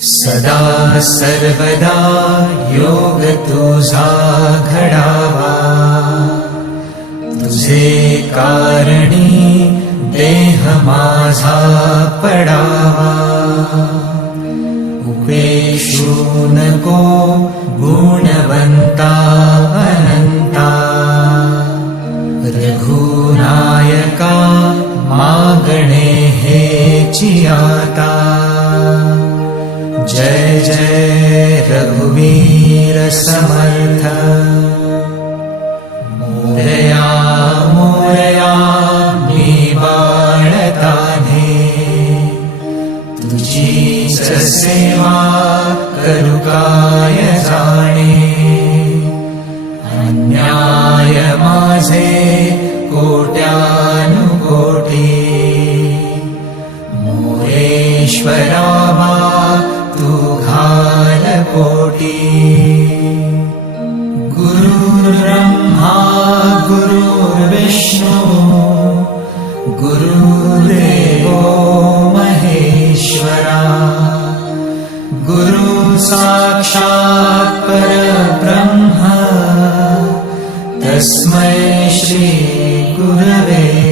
सदा सर्वदा योग तुझा घडावा, तुझे कारणी देह माझा पडावा. उपेक्षू नको गुणवंता अनंता, रघुनायका मागणे हेची आता. जय जय रघुवीर समर्थ. मोरया मोरया मी बाळताने, तुझीच सेवा करू काय जाणे. अन्याय माझे कोट्यानुकोटी, मोरेश्वरा तू घाल पोटी. गुरुर्ब्रह्मा गुरुर्विष्णू, गुरुर्देवो महेश्वरा. गुरु साक्षात् परब्रह्म, तस्मै श्री गुरवे